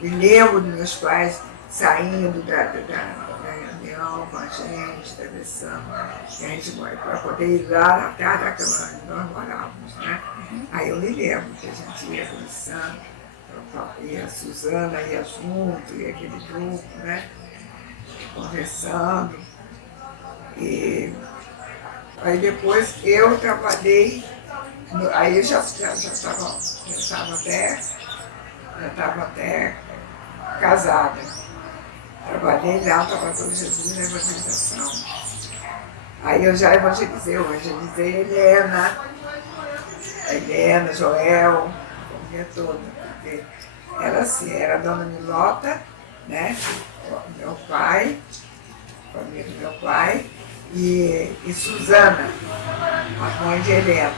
Me lembro dos meus pais saindo da reunião com a gente, atravessando, e a gente para poder ir lá atrás da cama onde nós morávamos, né? Aí eu me lembro que a gente ia conversando, e a Suzana ia junto, e aquele grupo, né? Conversando. E aí depois eu trabalhei, aí eu já estava até casada. Trabalhei lá, estava todo Jesus na evangelização. Aí eu já evangelizei Helena, Joel, a família toda. Porque era assim, era a dona Milota, né? Meu pai, a família do meu pai, e Suzana, a mãe de Helena.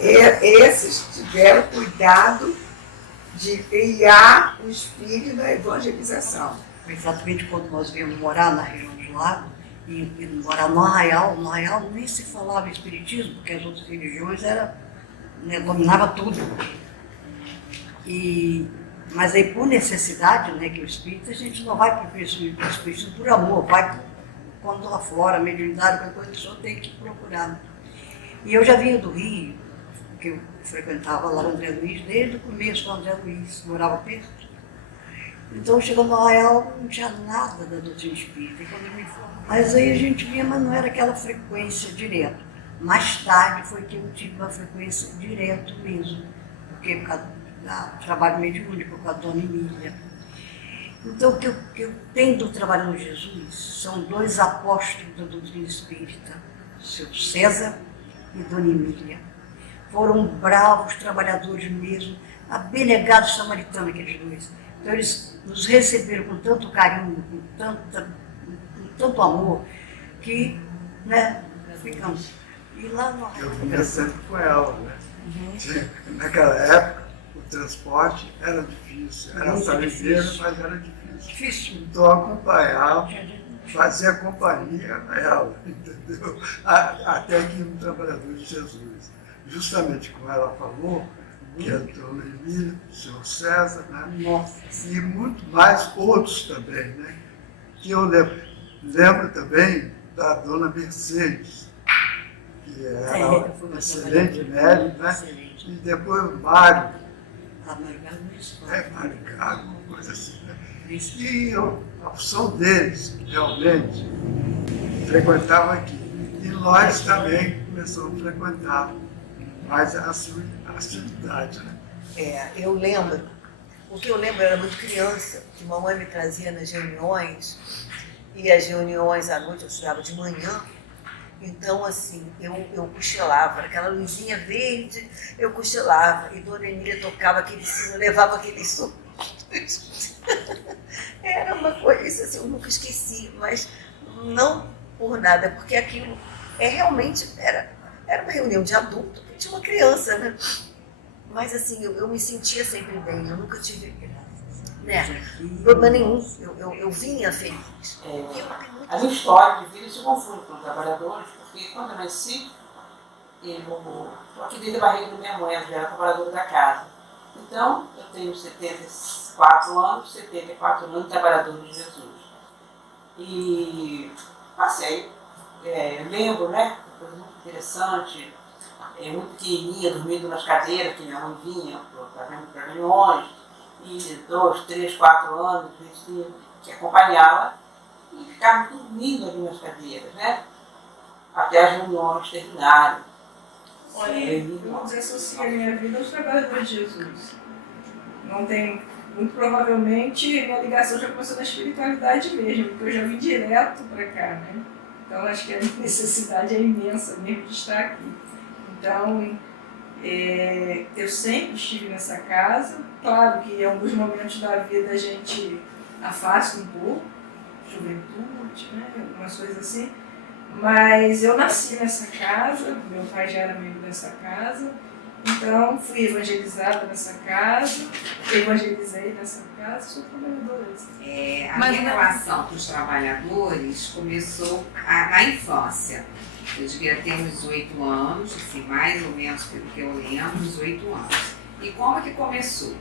Esses tiveram cuidado de criar os filhos na evangelização. Exatamente quando nós viemos morar na região do Lago, e morar no Arraial nem se falava espiritismo, porque as outras religiões dominava tudo. Mas aí por necessidade, né, que o espírito, a gente não vai para o espiritismo por amor, vai quando aflora a mediunidade, qualquer coisa, a pessoa tem que procurar. E eu já vinha do Rio, que eu frequentava lá o André Luiz, desde o começo do André Luiz, morava perto. Então, chegando no Arraial, não tinha nada da doutrina espírita. Mas aí a gente via, mas não era aquela frequência direto. Mais tarde foi que eu tive uma frequência direto mesmo, porque por causa do trabalho mediúnico, por causa da Dona Emília. Então, o que eu tenho do trabalho no Jesus são dois apóstolos da doutrina espírita, seu César e Dona Emília. Foram bravos trabalhadores mesmo, abnegados samaritanos, aqueles dois. Então, eles nos receberam com tanto carinho, com tanto amor, que, né, ficamos. E lá no Eu vinha sempre com ela, né? Naquela época, o transporte era difícil, era salideiro, mas era difícil. Então, eu acompanhava, fazia companhia a ela, entendeu? Até que um trabalhador de Jesus, justamente como ela falou, que é a Dona Emília, o senhor César, né? Nossa. E muito mais outros também, né? Que eu lembro também da Dona Mercedes, que era uma excelente médica, né? Excelente. E depois o Mário, Mário Mário Gago, uma coisa assim, né? E a opção deles, realmente, frequentava aqui. E nós também começamos a frequentar mais a assiduidade, né? Eu lembro, o que eu lembro, eu era muito criança, que mamãe me trazia nas reuniões, e as reuniões à noite eu estudava de manhã, então assim, eu cochilava, aquela luzinha verde, eu cochilava, e Dona Emília tocava aquele sino, levava aquele som. Era uma coisa assim, eu nunca esqueci, mas não por nada, porque aquilo realmente era uma reunião de adulto, porque tinha uma criança, né? Mas assim, eu me sentia sempre bem, eu nunca tive, né, problema nenhum, eu vinha feliz. A minha história de vida se confunde com trabalhadores, porque quando eu nasci, eu aqui dentro da barriga da minha mãe, ela já era trabalhadora da casa. Então, eu tenho 74 anos trabalhador de Jesus. E passei, lembro, né, coisa muito interessante, muito pequenininha, dormindo nas cadeiras, que minha mãe vinha para reuniões, e 2, 3, 4 anos, que acompanhava, e ficava dormindo ali nas cadeiras, né? Até as reuniões terminarem. Olha, eu não desassocio a minha vida aos trabalhadores de Jesus. Não tem, muito provavelmente, minha ligação já começou na espiritualidade mesmo, porque eu já vim direto para cá, né? Então, acho que a necessidade é imensa mesmo de estar aqui. Então, eu sempre estive nessa casa. Claro que em alguns momentos da vida a gente afasta um pouco, juventude, né? Algumas coisas assim. Mas eu nasci nessa casa, meu pai já era membro dessa casa, então fui evangelizada nessa casa, evangelizei nessa casa, sou trabalhadora. A minha relação com os trabalhadores começou na infância. Eu devia ter uns 8 anos, assim, mais ou menos pelo que eu lembro, uns 8 anos. E como que começou?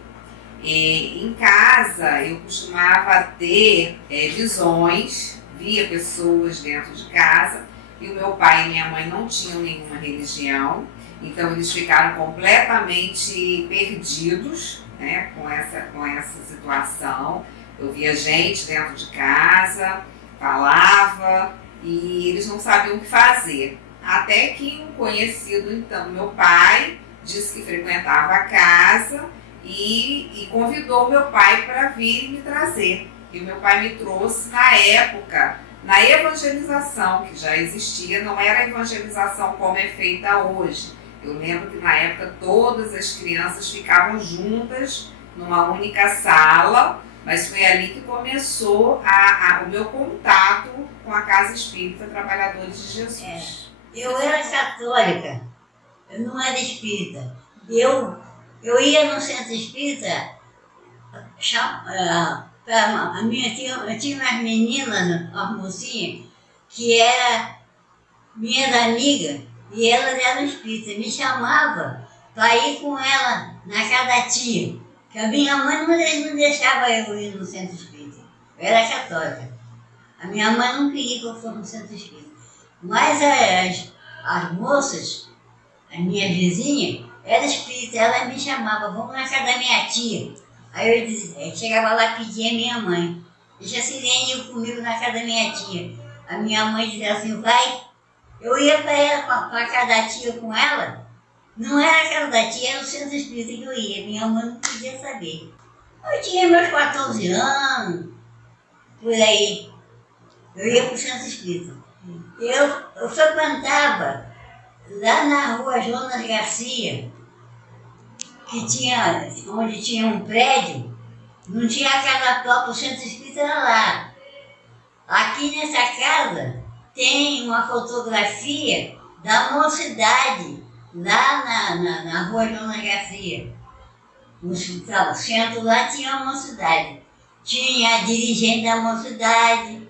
Em casa, eu costumava ter visões, via pessoas dentro de casa, e o meu pai e minha mãe não tinham nenhuma religião, então eles ficaram completamente perdidos, né, com essa situação. Eu via gente dentro de casa, falava, e eles não sabiam o que fazer. Até que um conhecido, então, meu pai, disse que frequentava a casa e convidou meu pai para vir me trazer. E o meu pai me trouxe na época, na evangelização que já existia, não era a evangelização como é feita hoje. Eu lembro que na época todas as crianças ficavam juntas numa única sala, mas foi ali que começou o meu contato com a Casa Espírita Trabalhadores de Jesus. Eu era católica, eu não era espírita. Eu ia no centro espírita, eu tinha umas meninas, umas mocinhas, que eram minhas amigas, e elas eram espíritas. Me chamava para ir com ela na casa da tia, que a minha mãe não deixava eu ir no centro espírita. Eu era católica. A minha mãe não queria que eu fosse no centro espírita. Mas as moças, as minhas vizinhas, eram espíritas, elas me chamavam, vamos na casa da minha tia. Aí eu chegava lá e pedia a minha mãe, deixa a Sirene ir comigo na casa da minha tia. A minha mãe dizia assim, vai. Eu ia para a casa da tia com ela, não era a casa da tia, era o centro espírita que eu ia, minha mãe não podia saber. Eu tinha meus 14 anos, por aí, eu ia para o centro espírita. Eu frequentava lá na rua Jonas Garcia, onde tinha um prédio, não tinha casa própria, o centro espírita era lá. Aqui nessa casa tem uma fotografia da mocidade, lá na rua Jonas Garcia. No centro lá tinha uma mocidade. Tinha a dirigente da mocidade,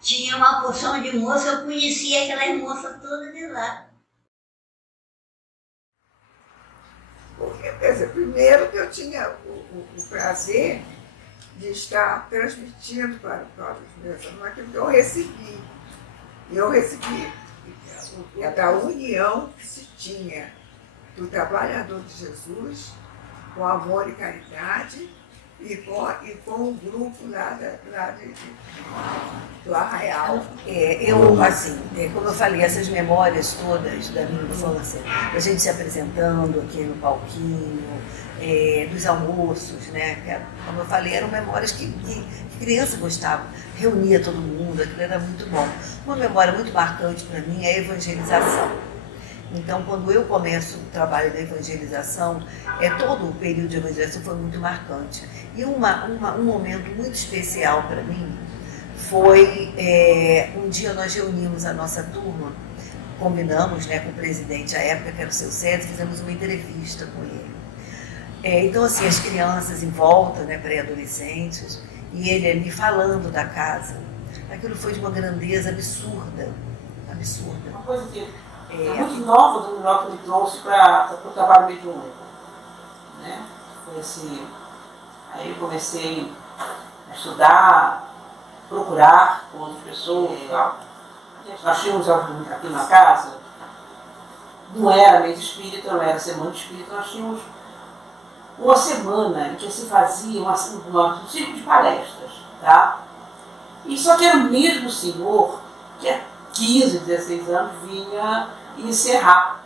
tinha uma porção de moça, eu conhecia aquelas moças todas de lá. Porque, quer dizer, primeiro que eu tinha o prazer de estar transmitindo para os meus alunos aquilo que eu recebi. Eu recebi da união que se tinha do trabalhador de Jesus, com amor e caridade, e com o grupo lá do Arraial. Como eu falei, essas memórias todas da minha infância, a gente se apresentando aqui no palquinho, dos almoços, né? Como eu falei, eram memórias que criança gostava, reunia todo mundo, aquilo era muito bom. Uma memória muito marcante para mim é a evangelização. Então, quando eu começo o trabalho da evangelização, todo o período de evangelização foi muito marcante. E um momento muito especial para mim foi, um dia nós reunimos a nossa turma, combinamos, né, com o presidente à época, que era o seu César, fizemos uma entrevista com ele. Então, assim, as crianças em volta, né, pré-adolescentes, e ele ali falando da casa. Aquilo foi de uma grandeza absurda. Uma coisa que é muito nova do melhor que ele trouxe para o trabalho mediúnico, né? Foi assim, aí eu comecei a estudar, procurar com outras pessoas e tal. Nós tínhamos aqui na casa, não era mês espírita, não era semana espírita, nós tínhamos uma semana em que se fazia um ciclo de palestras, tá? E só que era o mesmo senhor que há 15, 16 anos vinha encerrar.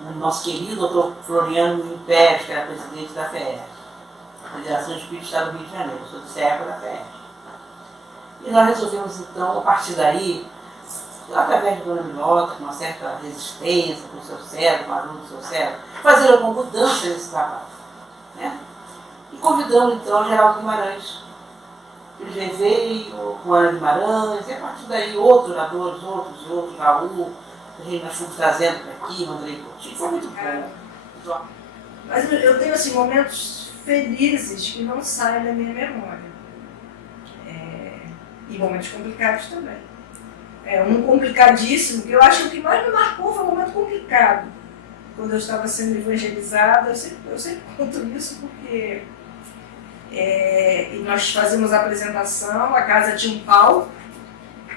O nosso querido doutor Floriano Império, que era presidente da FES, Federação Espírita do Estado do Rio de Janeiro, eu sou de Serra da FES. E nós resolvemos então, a partir daí, através de Dona Milota, com uma certa resistência com o seu cérebro, com a ajuda do seu cérebro, fazer alguma mudança nesse trabalho. Né? E convidamos então a Geraldo Guimarães. Ele veio com a Ana Guimarães, e a partir daí outros oradores, outros, Raul, nós fomos trazendo para aqui, Andrei Coutinho, foi muito bom. Mas eu tenho assim, momentos felizes que não saem da minha memória. E momentos complicados também. Um complicadíssimo, que eu acho que o que mais me marcou foi um momento complicado. Quando eu estava sendo evangelizada, eu sempre conto isso porque E nós fazíamos a apresentação, a casa tinha um palco,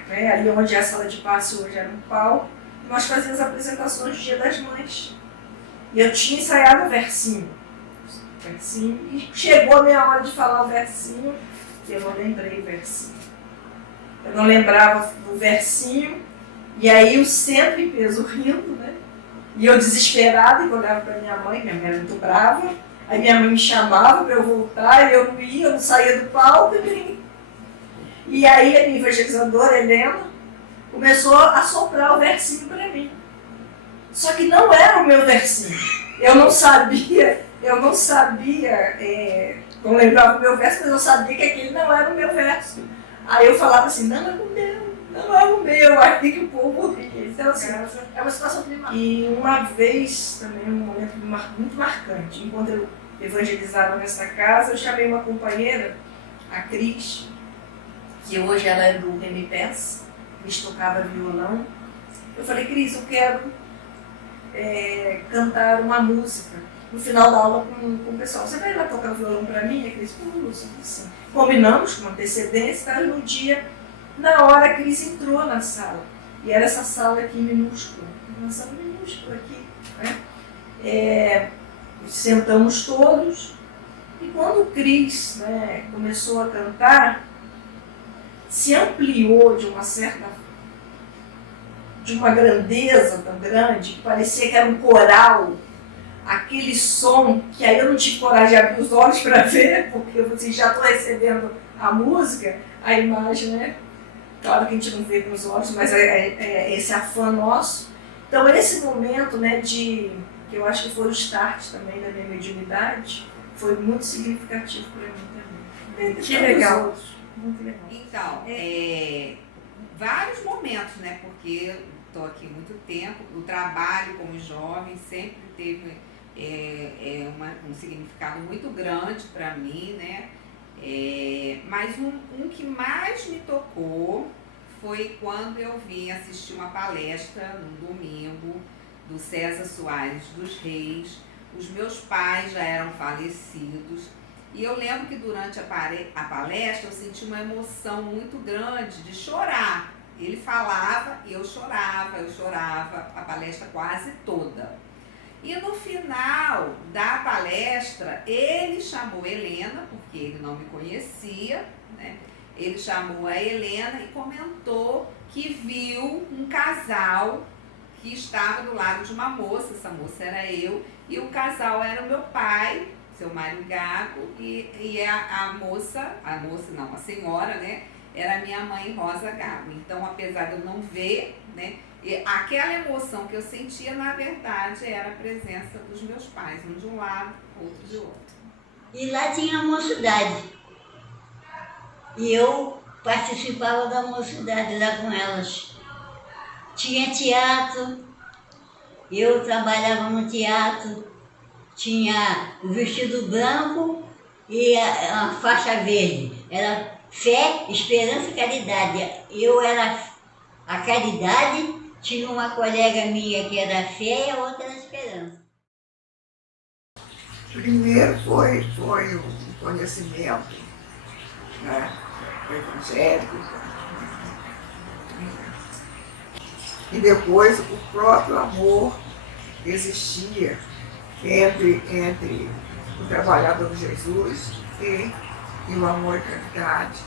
né, ali onde é a sala de passe hoje era um palco, e nós fazíamos apresentações do Dia das Mães. E eu tinha ensaiado o versinho, e chegou a minha hora de falar o versinho, e eu não lembrei o versinho. Eu não lembrava do versinho, e aí o centro em peso rindo, né? E eu desesperada, e eu olhava para minha mãe era muito brava, aí minha mãe me chamava para eu voltar, e eu não ia, eu não saía do palco, e aí a minha evangelizadora, Helena, começou a soprar o versinho para mim. Só que não era o meu versinho. Eu não sabia, não lembrava o meu verso, mas eu sabia que aquele não era o meu verso. Aí eu falava assim, não é o meu, não é o meu, aí que o povo ria. Então, assim, é uma situação primária. E uma vez, também, um momento muito marcante, enquanto eu evangelizava nessa casa, eu chamei uma companheira, a Cris, que hoje ela é do MPES, me tocava violão. Eu falei, Cris, eu quero cantar uma música no final da aula com o pessoal. Você vai lá tocar o violão para mim? A Cris, assim. Combinamos com antecedência, tá? E no dia, na hora, a Cris entrou na sala. E era essa sala aqui minúscula, uma sala minúscula aqui, né? Sentamos todos, e quando o Cris, né, começou a cantar, se ampliou de uma grandeza tão grande, que parecia que era um coral, aquele som, que aí eu não tive coragem de abrir os olhos para ver, porque eu assim, já estou recebendo a música, a imagem, né? Claro que a gente não vê com os olhos, mas é esse afã nosso. Então esse momento, né, que eu acho que foi o start também da minha mediunidade, foi muito significativo para mim também. Que legal. Muito legal. Então, vários momentos, né? Porque eu estou aqui há muito tempo, o trabalho como jovem sempre teve um significado muito grande para mim, né? Mas um que mais me tocou foi quando eu vim assistir uma palestra no domingo do César Soares dos Reis. Os meus pais já eram falecidos e eu lembro que durante a palestra eu senti uma emoção muito grande de chorar. Ele falava e eu chorava a palestra quase toda. E no final da palestra, ele chamou Helena, porque ele não me conhecia, né? Ele chamou a Helena e comentou que viu um casal que estava do lado de uma moça, essa moça era eu, e o casal era o meu pai, seu Mário Gago, e a senhora, né, era a minha mãe Rosa Gago. Então, apesar de eu não ver, né, aquela emoção que eu sentia, na verdade, era a presença dos meus pais, um de um lado, outro de outro. E lá tinha a mocidade. E eu participava da mocidade lá com elas. Tinha teatro, eu trabalhava no teatro, tinha o vestido branco e a faixa verde. Era fé, esperança e caridade. Eu era a caridade, tinha uma colega minha que era fé e a outra era esperança. Primeiro foi o conhecimento, né, evangélico, e depois o próprio amor que existia entre o trabalhador de Jesus e o amor e caridade.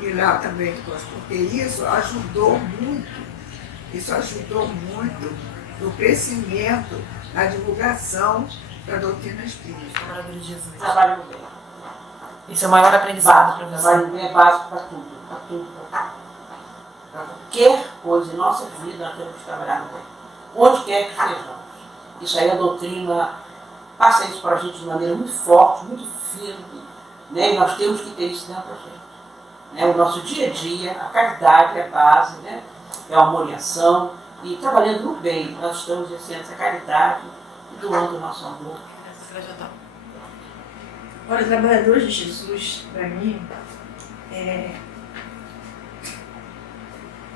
E lá também, porque isso ajudou muito no crescimento, na divulgação da doutrina espírita. Trabalho de Jesus. Trabalho no bem. Esse é o maior aprendizado para você. Trabalho no bem é básico para tudo. Para qualquer coisa em nossa vida, nós temos que trabalhar no bem. Onde quer que estejamos. Isso aí a doutrina passa isso para a gente de maneira muito forte, muito firme, né? E nós temos que ter isso dentro da gente. Né? O nosso dia a dia, a caridade é a base, né? É o amor e ação. E trabalhando no bem, nós estamos exercendo essa caridade e doando o nosso amor. Olha, o trabalhador de Jesus, para mim, é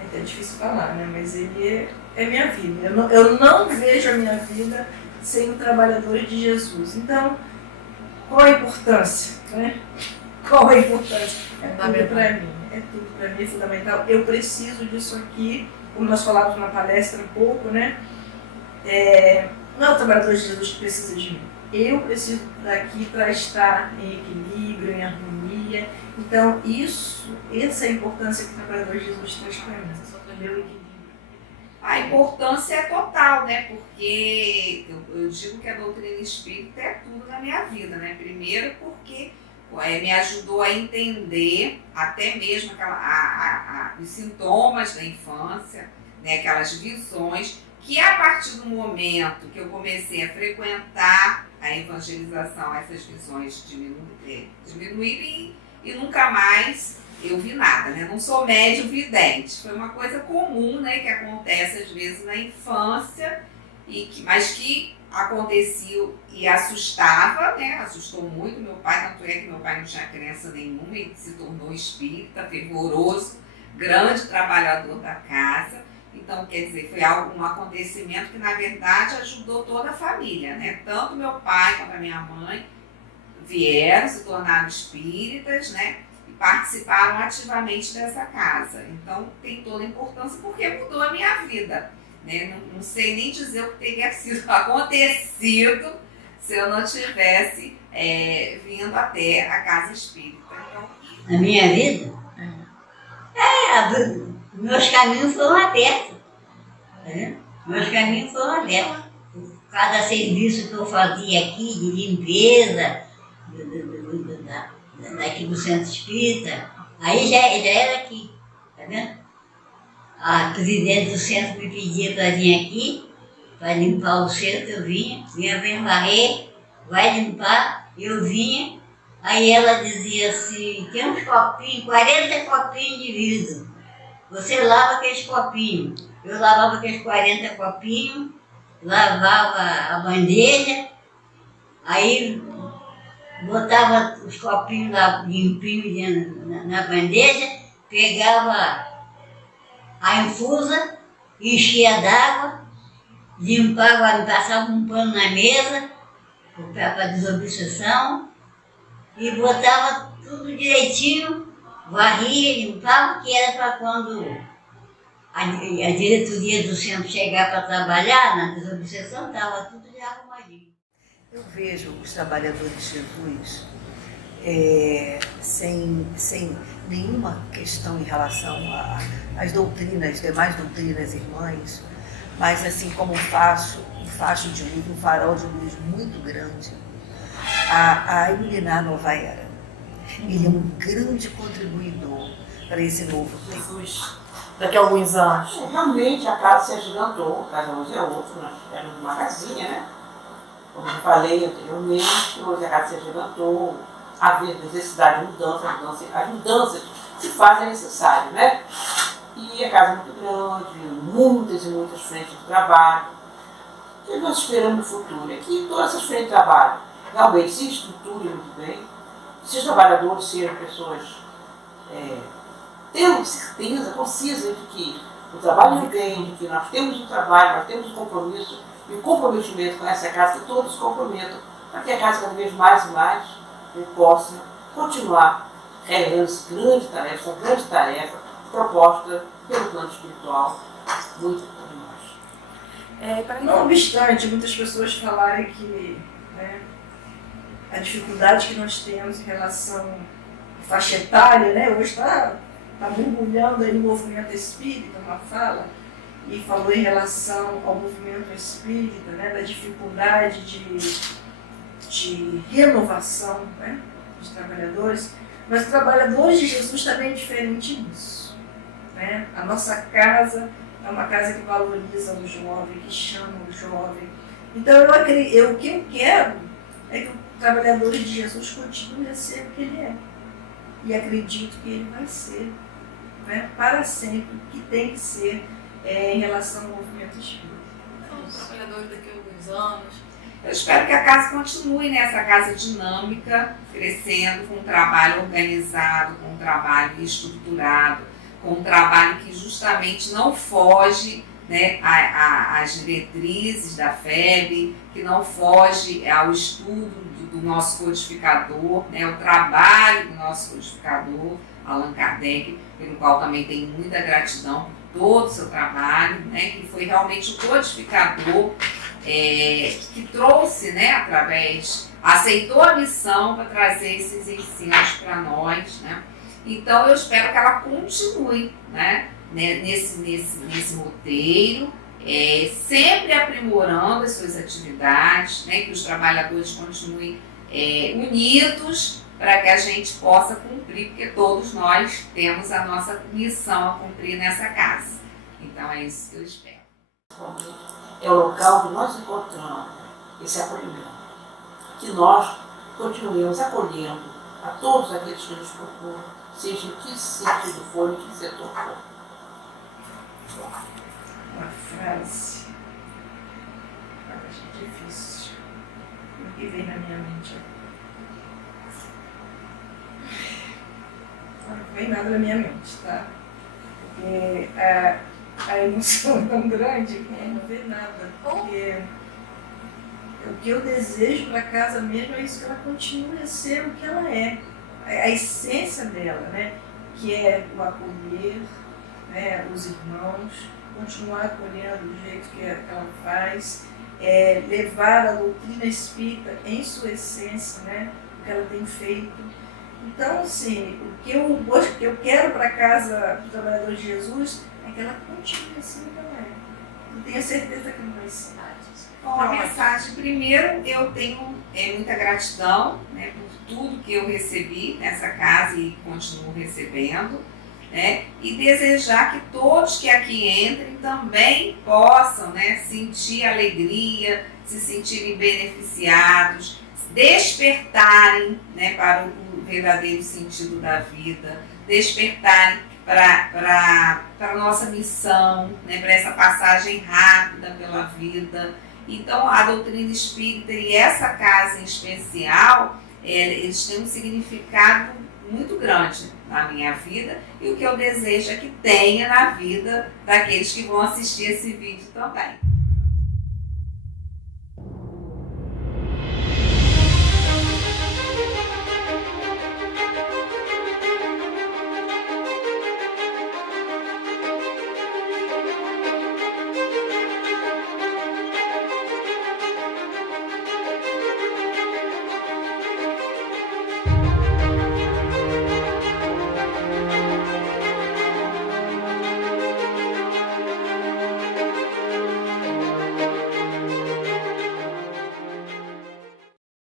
até difícil falar, né? Mas ele é minha vida. Eu não vejo a minha vida sem o trabalhador de Jesus. Então, qual a importância, né? Qual a importância? É tudo para mim, é fundamental. Eu preciso disso aqui, como nós falávamos na palestra um pouco, né? Não é o trabalhador de Jesus que precisa de mim. Eu preciso daqui para estar em equilíbrio, em harmonia. Então, essa é a importância que o trabalhador de Jesus traz para mim. Meu equilíbrio. A importância é total, né? Porque eu digo que a doutrina espírita é tudo na minha vida, né? Primeiro porque me ajudou a entender até mesmo os sintomas da infância, né? Aquelas visões, que a partir do momento que eu comecei a frequentar a evangelização, essas visões diminuíram e nunca mais eu vi nada, né? Não sou médium vidente. Foi uma coisa comum, né, que acontece às vezes na infância, mas que acontecia e assustava, né? Assustou muito meu pai, tanto é que meu pai não tinha crença nenhuma e se tornou espírita, fervoroso, grande trabalhador da casa. Então, quer dizer, foi um acontecimento que, na verdade, ajudou toda a família, né? Tanto meu pai quanto a minha mãe vieram, se tornaram espíritas, né? Participaram ativamente dessa casa. Então, tem toda a importância porque mudou a minha vida, né? Não sei nem dizer o que teria sido acontecido se eu não tivesse vindo até a casa espírita. Então, na minha vida, meus caminhos foram abertos. Né? Meus caminhos foram abertos. Cada serviço que eu fazia aqui, de limpeza, daqui do centro espírita, aí já era aqui, tá vendo? A presidente do centro me pedia para vir aqui, para limpar o centro, eu vinha varrer, vai limpar, eu vinha, aí ela dizia assim, tem uns copinhos, 40 copinhos de vidro, você lava aqueles copinhos, eu lavava aqueles 40 copinhos, lavava a bandeja, aí botava os copinhos lá limpinhos na bandeja, pegava a infusa, enchia d'água, limpava, passava um pano na mesa para desobsessão e botava tudo direitinho, varria, limpava, que era para quando a diretoria do centro chegar para trabalhar na desobsessão, estava tudo já arrumadinho. Eu vejo os trabalhadores de Jesus sem nenhuma questão em relação às doutrinas, demais doutrinas irmãs, mas assim como um facho de luz, um farol de luz muito grande a iluminar a nova era. Ele é um grande contribuidor para esse novo tempo. Daqui a alguns anos. Realmente a casa se agigantou, cada um é outro, nós éramos uma casinha, né? Como eu falei anteriormente, hoje a casa se agigantou, havia necessidade de mudança, as mudanças se fazem necessárias, né? E a casa é muito grande, muitas e muitas frentes de trabalho. O que nós esperamos no futuro é que todas essas frentes de trabalho realmente se estruturem muito bem, se os trabalhadores sejam pessoas tendo certeza, consciência de que o trabalho vem, de que nós temos um trabalho, nós temos um compromisso, e o comprometimento com essa casa, que todos se comprometam, para que a casa cada vez mais e mais possa continuar realizando essa grande tarefa proposta pelo plano espiritual, muito por nós. Não obstante, muitas pessoas falarem que a dificuldade que nós temos em relação à faixa etária, né, hoje está mergulhando aí no movimento espírita, uma fala, e falou em relação ao movimento espírita, né, da dificuldade de renovação, né, dos trabalhadores, mas os trabalhadores de Jesus também é diferente disso. Né? A nossa casa é uma casa que valoriza o jovem, que chama o jovem. Então, o que eu quero é que o trabalhador de Jesus continue a ser o que ele é. E acredito que ele vai ser, né, para sempre, o que tem que ser em relação ao movimento espírita. Os trabalhadores daqui a alguns anos. Eu espero que a casa continue nessa casa dinâmica, crescendo, com um trabalho organizado, com um trabalho estruturado, com um trabalho que justamente não foge, né, às diretrizes da FEB, que não foge ao estudo do do nosso codificador, né, o trabalho do nosso codificador, Allan Kardec, pelo qual também tenho muita gratidão por todo o seu trabalho, né, que foi realmente o codificador que trouxe, né, aceitou a missão para trazer esses ensinos para nós, né. Então eu espero que ela continue, né, nesse roteiro, sempre aprimorando as suas atividades, né, que os trabalhadores continuem unidos para que a gente possa cumprir, porque todos nós temos a nossa missão a cumprir nessa casa. Então é isso que eu espero. É o local onde nós encontramos esse acolhimento. Que nós continuemos acolhendo a todos aqueles que nos procuram, seja em que sentido for, em que setor for. Uma frase difícil, o que vem na minha mente não vem nada na minha mente, tá? Porque a emoção é tão grande que não vê nada. Porque o que eu desejo para casa mesmo é isso, que ela continue a ser o que ela é. A essência dela, né? Que é o acolher, né? Os irmãos, continuar acolhendo do jeito que ela faz, levar a doutrina espírita em sua essência, né? O que ela tem feito. Então, assim, o que eu quero para a casa do Trabalhador de Jesus é que ela continue assim como ela é. Eu tenho certeza que não vai ser. Bom, a mensagem, primeiro, eu tenho muita gratidão, né, por tudo que eu recebi nessa casa e continuo recebendo, né, e desejar que todos que aqui entrem também possam, né, sentir alegria, se sentirem beneficiados, despertarem, né, para o verdadeiro sentido da vida, despertarem para a nossa missão, né, para essa passagem rápida pela vida. Então, a doutrina espírita e essa casa em especial, eles têm um significado muito grande na minha vida, e o que eu desejo é que tenha na vida daqueles que vão assistir esse vídeo também.